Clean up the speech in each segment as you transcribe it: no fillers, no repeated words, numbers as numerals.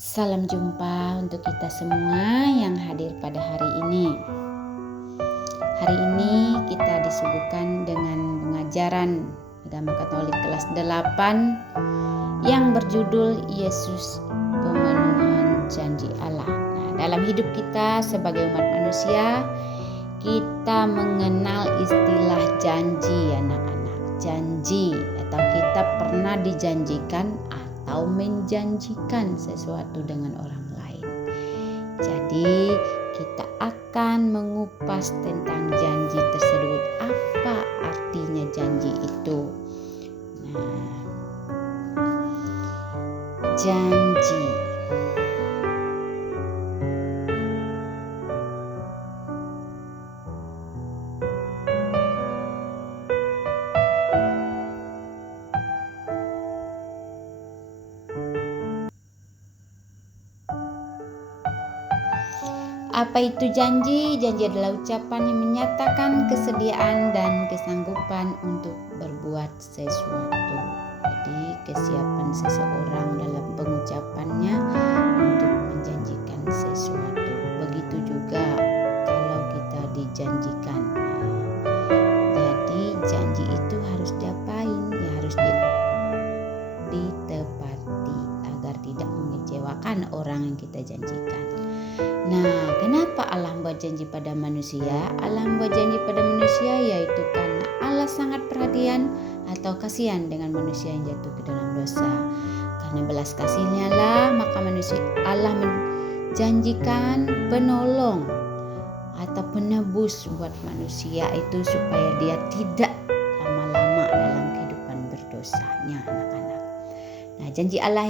Salam jumpa untuk kita semua yang hadir pada hari ini. Hari ini kita disuguhkan dengan pengajaran agama Katolik kelas 8 yang berjudul Yesus Pemenuhan Janji Allah. Nah, dalam hidup kita sebagai umat manusia, kita mengenal istilah janji, anak-anak. Janji atau kita pernah dijanjikan atau menjanjikan sesuatu dengan orang lain. Jadi kita akan mengupas tentang janji tersebut. Apa artinya janji itu? Nah, janji. Apa itu janji? Janji adalah ucapan yang menyatakan kesediaan dan kesanggupan untuk berbuat sesuatu. Jadi kesiapan seseorang dalam pengucapannya untuk menjanjikan sesuatu. Begitu juga kalau kita dijanjikan. Jadi janji itu harus diapain? Ya harus ditepati agar tidak mengecewakan orang yang kita janjikan. Nah, kenapa Allah membuat janji pada manusia? Allah membuat janji pada manusia yaitu karena Allah sangat perhatian atau kasihan dengan manusia yang jatuh ke dalam dosa. Karena belas kasihnya lah, maka Allah menjanjikan penolong atau penebus buat manusia itu supaya dia tidak lama-lama dalam kehidupan berdosanya, anak-anak. Nah, janji Allah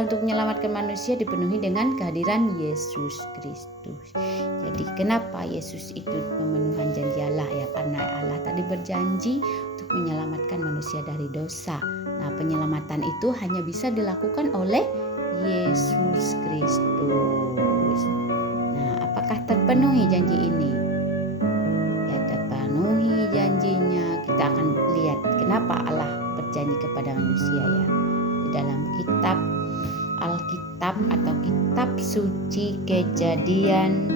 untuk menyelamatkan manusia dipenuhi dengan kehadiran Yesus Kristus. Jadi kenapa Yesus itu pemenuhan janji Allah? Ya karena Allah tadi berjanji untuk menyelamatkan manusia dari dosa. Nah, penyelamatan itu hanya bisa dilakukan oleh Yesus Kristus. Nah, apakah terpenuhi janji ini? Ya terpenuhi janjinya. Kita akan lihat kenapa Allah berjanji kepada manusia ya. Dalam kitab Alkitab atau kitab suci Kejadian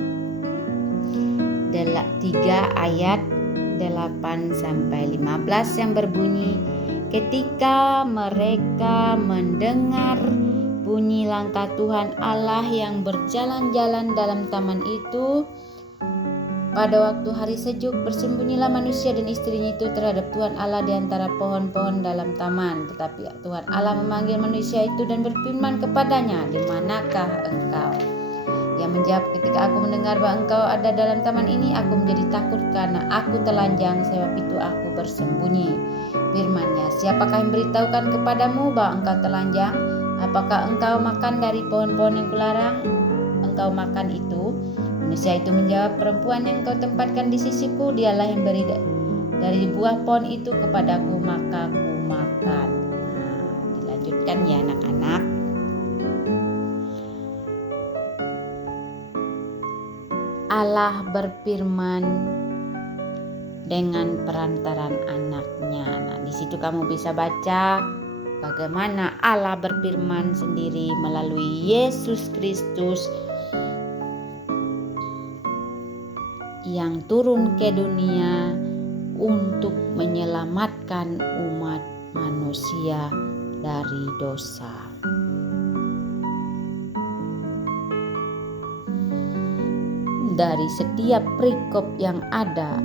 3 ayat 8-15 yang berbunyi, ketika mereka mendengar bunyi langkah Tuhan Allah yang berjalan-jalan dalam taman itu, pada waktu hari sejuk bersembunyilah manusia dan istrinya itu terhadap Tuhan Allah di antara pohon-pohon dalam taman. Tetapi Tuhan Allah memanggil manusia itu dan berfirman kepadanya, di manakah engkau? Ia menjawab, ketika aku mendengar bahwa engkau ada dalam taman ini, aku menjadi takut karena aku telanjang, sebab itu aku bersembunyi. Firman-Nya, siapakah yang beritahukan kepadamu bahwa engkau telanjang? Apakah engkau makan dari pohon-pohon yang kularang engkau makan itu? Manusia itu menjawab, perempuan yang kau tempatkan di sisiku, dialah yang beri dari buah pohon itu kepadaku, maka ku makan. Nah, dilanjutkan ya anak-anak. Allah berfirman dengan perantaran anaknya. Nah, di situ kamu bisa baca bagaimana Allah berfirman sendiri melalui Yesus Kristus yang turun ke dunia untuk menyelamatkan umat manusia dari dosa. Dari setiap perikop yang ada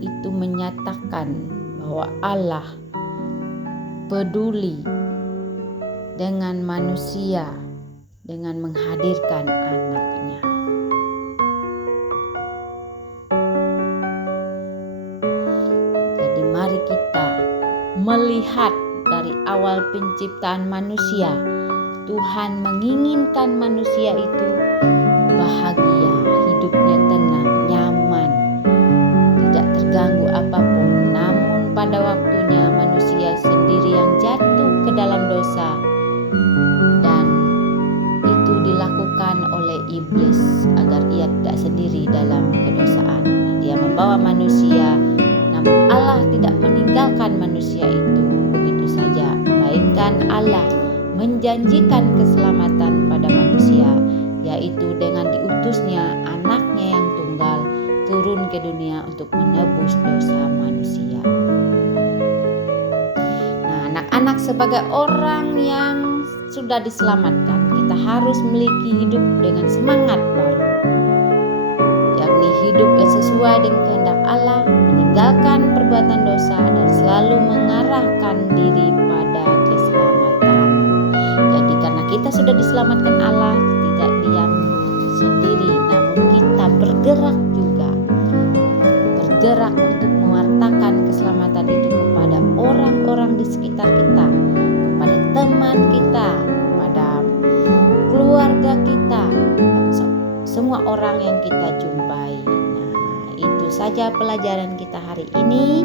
itu menyatakan bahwa Allah peduli dengan manusia dengan menghadirkan anaknya. Mari kita melihat dari awal penciptaan manusia, Tuhan menginginkan manusia itu bahagia, hidupnya tenang, nyaman, tidak terganggu apapun. Namun pada waktunya manusia sendiri yang jatuh ke dalam dosa, dan itu dilakukan oleh iblis agar ia tidak sendiri dalam kedosaan. Dia membawa manusia, namun Allah tidak meninggalkan manusia itu begitu saja, melainkan Allah menjanjikan keselamatan pada manusia, yaitu dengan diutusnya anaknya yang tunggal turun ke dunia untuk menebus dosa manusia. Nah, anak-anak, sebagai orang yang sudah diselamatkan, kita harus memiliki hidup dengan semangat baru, yakni hidup yang sesuai dengan kehendak Allah, meninggalkan perbuatan dosa dan selalu mengarahkan diri pada keselamatan. Jadi karena kita sudah diselamatkan Allah, tidak diam sendiri, namun kita bergerak untuk mewartakan keselamatan itu kepada orang-orang di sekitar kita, kepada teman kita, kepada keluarga kita, semua orang yang kita jumpai. Nah, itu saja pelajaran kita hari ini.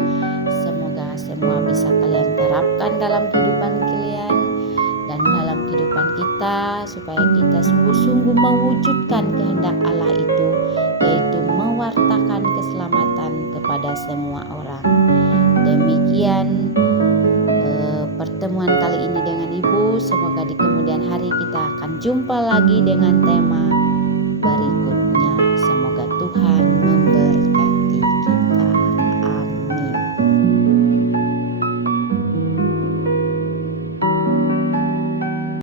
Semoga semua bisa kalian terapkan dalam kehidupan kalian dan dalam kehidupan kita, supaya kita sungguh-sungguh mewujudkan kehendak Allah itu, yaitu mewartakan keselamatan kepada semua orang. Demikian pertemuan kali ini dengan Ibu. Semoga di kemudian hari kita akan jumpa lagi dengan tema berikutnya. Semoga Tuhan